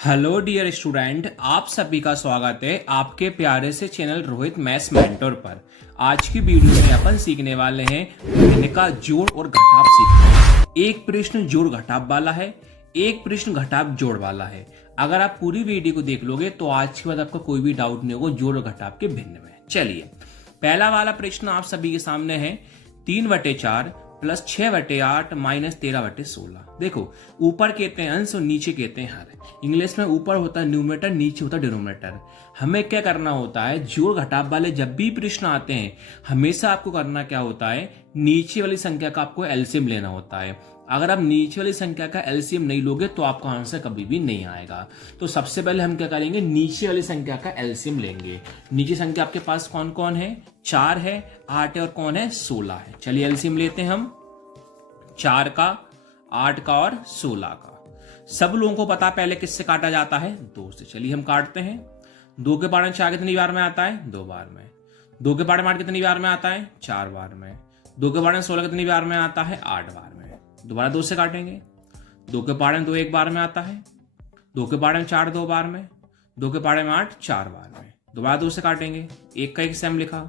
Hello dear student, आप सभी का स्वागत है आपके प्यारे से चैनल रोहित मैथ्स मेंटर पर। आज की वीडियो में अपन सीखने वाले हैं भिन्न का जोड़ और घटाव सीखना। एक प्रश्न जोड़ घटाव वाला है, एक प्रश्न घटाव जोड़ वाला है। अगर आप पूरी वीडियो को देख लोगे तो आज के बाद आपका कोई भी डाउट नहीं होगा जोड़ और घटाव के भिन्न में। चलिए, पहला वाला प्रश्न आप सभी के सामने है 3/4 प्लस 6/8 माइनस 13/16। देखो, ऊपर कहते हैं अंश और नीचे कहते हैं हर। इंग्लिश में ऊपर होता है न्यूमरेटर, नीचे होता है डिनोमिनेटर। हमें क्या करना होता है, जोड़ घटाव वाले जब भी प्रश्न आते हैं हमेशा आपको करना क्या होता है, नीचे वाली संख्या का आपको एलसीएम लेना होता है। अगर आप नीचे वाली संख्या का एलसीएम नहीं लोगे तो आपका आंसर कभी भी नहीं आएगा। तो सबसे पहले हम क्या करेंगे, नीचे वाली संख्या का एलसीएम लेंगे। नीचे संख्या आपके पास कौन कौन है, 4 है, 8 है और कौन है, 16 है। चलिए एलसीएम लेते हैं हम 4 का, 8 का और 16 का। सब लोगों को पता पहले किससे काटा जाता है, 2 से। चलिए हम काटते हैं। 2 के पारे में 4 कितनी बार में आता है, 2 बार में। 2 के पारे में 8 कितनी बार में आता है, 4 बार में। 2 के पारे में 16 कितनी बार में आता है, 8 बार में। दोबारा 2 से काटेंगे। 2 के पारे में 2 एक बार में आता है। 2 के पारे में 4 2 बार में। 2 के पारे में 8 4 बार में। दोबारा 2 से काटेंगे। 1 का 1 सेम लिखा।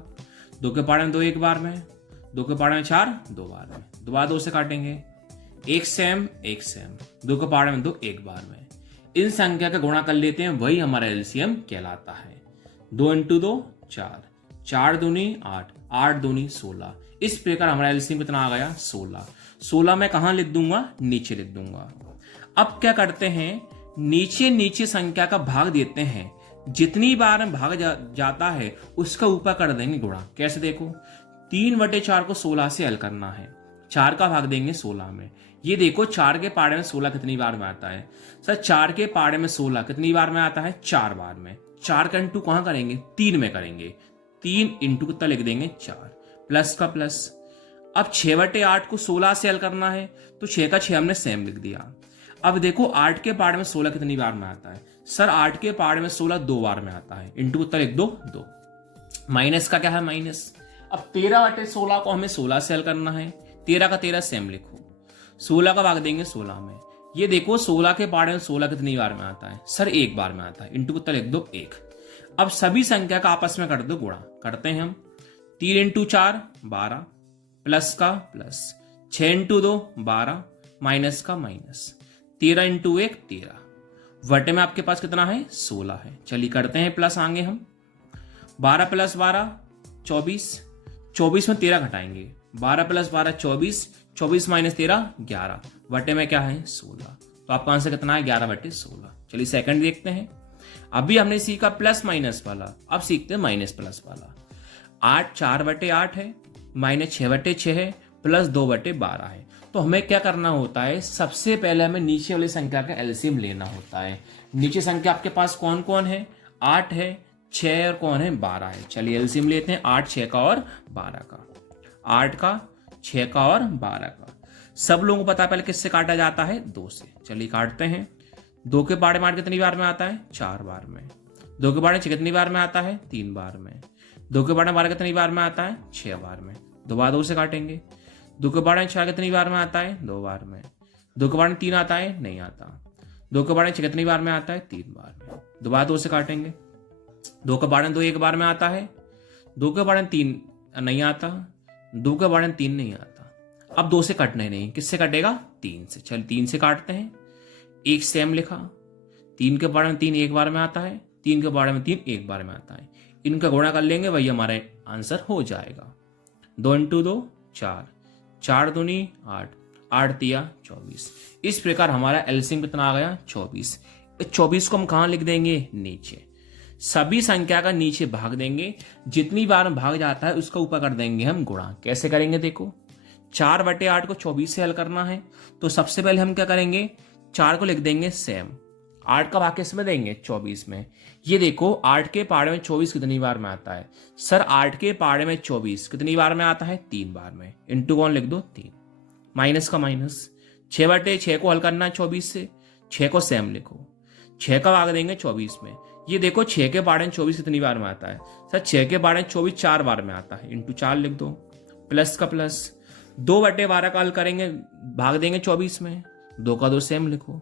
2 के पारे में 2 एक बार में। 2 के पारे में 4 2 बार में। दोबारा 2 से काटेंगे। 1 सेम 1 सेम। 2 के पारे में 2 एक बार में। इन संख्या का गुणा कर लेते हैं, वही हमारा एलसीएम कहलाता है। 2 × 2 4, 4 दूनी 8, 8 दूनी 16। इस प्रकार हमारा एलसीएम कितना आ गया, 16। 16 मैं कहां लिख दूंगा, नीचे लिख दूंगा। अब क्या करते हैं, नीचे नीचे संख्या का भाग देते हैं। जितनी बार भाग जाता है उसका ऊपर कर देंगे गुणा। कैसे, देखो 3/4 को 16 से हल करना है। 4 का भाग देंगे 16 में। ये देखो 4 के पारे में 16 कितनी बार में आता है, सर 4 के पारे में 16 कितनी बार में आता है, 4 बार में। 4 का इंटू कहां करेंगे, 3 में करेंगे। 3 इंटू कितना लिख देंगे, 4। प्लस का प्लस। अब 6/8 को 16 से हल करना है तो 6 का 6 हमने सेम लिख दिया। अब देखो 8 के पारे में 16 कितनी बार में आता है, सर 8 के पारे में 16 2 बार में आता है। इंटू कितना लिख दो, 2। माइनस का क्या है, माइनस। अब 13/16 को हमें 16 से हल करना है। 13 का 13 सेम लिखो। 16 का भाग देंगे 16 में। ये देखो 16 के पारे में 16 कितनी बार में आता है, सर 1 बार में आता है। इंटू कितना लिख दो, 1। अब सभी संख्या का आपस में कर दो गुणा। करते हैं हम। 3 × 4 12, प्लस का प्लस। 6 × 2 12, माइनस का माइनस। 13 × 1 13। वटे में आपके पास कितना है, 16 है। चलिए करते हैं प्लस आगे हम। 12 + 12 24। 24 में 13 घटाएंगे। 12 + 12 24। 24 - 13 11। वटे में क्या है, 16। तो आपका आंसर कितना है, 11/16। चलिए सेकंड देखते हैं। अभी हमने सीखा प्लस माइनस वाला, अब सीखते हैं माइनस प्लस वाला। 8 4/8 है, माइनस 6/6 है, प्लस 2/12 है। तो हमें क्या करना होता है, सबसे पहले हमें नीचे वाली संख्या का एलसीएम लेना होता है। नीचे संख्या आपके पास कौन कौन है, 8 है, 6 और कौन है, 12 है। चलिए एलसीएम लेते हैं 8 6 का और 12 का। 8 का, 6 का और 12 का। सब लोगों को पता पहले किससे काटा जाता है, 2 से। चलिए काटते हैं। 2 के पारे में कितनी बार में आता है, 4 बार में। 2 के पारे में 6 कितनी बार में आता है, 3 बार में। 2 के पारे में 12 कितनी बार में आता है, 6 बार में। दोबारा 2 से काटेंगे। 2 के पारे में 6 कितनी बार में आता है, 2 बार में। 2 के पारे में 3 आता है, नहीं आता। 2 के पारे में 6 कितनी बार में आता है, 3 बार में। दोबारा 2 से काटेंगे। 2 के पारे में 2 एक बार में आता है। 2 के पारे में 3 नहीं आता। 2 के बारे में 3 नहीं आता। अब 2 से कटना ही नहीं, किससे कटेगा, 3 से। चल 3 से काटते हैं। 1 सेम लिखा। 3 के बारे में 3 एक बार में आता है। 3 के बारे में 3 एक बार में आता है। इनका गुणा कर लेंगे, वही हमारा आंसर हो जाएगा। 2 × 2 4, 4 दूनी 8, 8 × 3 24। इस प्रकार हमारा एलसीएम कितना आ गया, 24। 24 को हम कहां लिख देंगे, नीचे। सभी संख्या का नीचे भाग देंगे। जितनी बार भाग जाता है उसका ऊपर कर देंगे हम गुणा। कैसे करेंगे, देखो 4/8 को 24 से हल करना है तो सबसे पहले हम क्या करेंगे, 4 को लिख देंगे सेम। 8 का भाग किस में देंगे, 24 में। ये देखो 8 के पारे में 24 कितनी बार में आता है, सर 8 के पारे में 24 कितनी बार में आता है, 3 बार में। इंटू कौन लिख दो, 3। माइनस का माइनस। 6/6 को हल करना है 24 से। 6 को सेम लिखो। 6 का भाग देंगे 24 में। ये देखो 6 के पारे में 24 कितनी बार में आता है, सर 6 के पारे में 24 4 बार में आता है। इंटू 4 लिख दो। प्लस का प्लस। 2/12 का हल करेंगे, भाग देंगे 24 में। 2 का 2 सेम लिखो।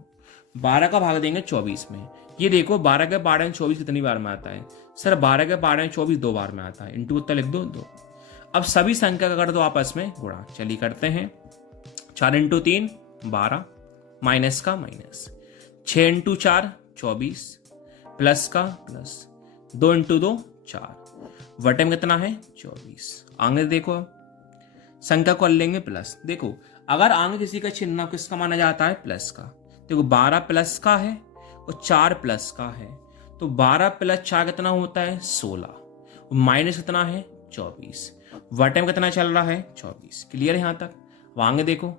12 का भाग देंगे 24 में। ये देखो 12 के पारे में 24 कितनी बार में आता है सर? 12 के पारे में 24 2 बार में आता है। इंटू उत्तर लिख दो 2। अब सभी संख्या का कर दो आपस में गुणा। चलिए करते हैं। 4 इंटू 3 12, माइनस का माइनस। 6 इंटू 4 24, प्लस का प्लस। 2 इंटू 2 4, वटे में कितना है 24। आगे देखो अब संख्या को लेंगे प्लस। देखो अगर आगे किसी का चिन्ह किसका माना जाता है? प्लस का। देखो 12 प्लस का है और 4 प्लस का है, तो 12 प्लस 4 कितना होता है 16, माइनस कितना है 24, वटे में कितना चल रहा है 24। क्लियर है यहां तक? आगे देखो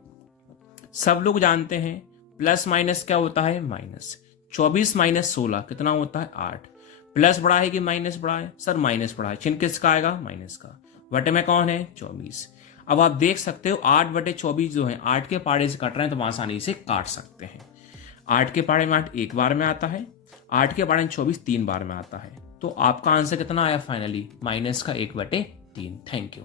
सब लोग जानते हैं प्लस माइनस क्या होता है माइनस। 24 माइनस 16 कितना होता है 8। प्लस बड़ा है कि माइनस बड़ा है? सर माइनस बड़ा है। चिन्ह किसका आएगा? माइनस का। वटे में कौन है 24। अब आप देख सकते हो 8/24 जो है 8 के पाड़े से कट रहे हैं, तो आसानी से काट सकते हैं। 8 के पाड़े में 8 एक बार में आता है, 8 के पाड़े में 24 3 बार में आता है। तो आपका आंसर कितना आया फाइनली? -1/3। Thank you.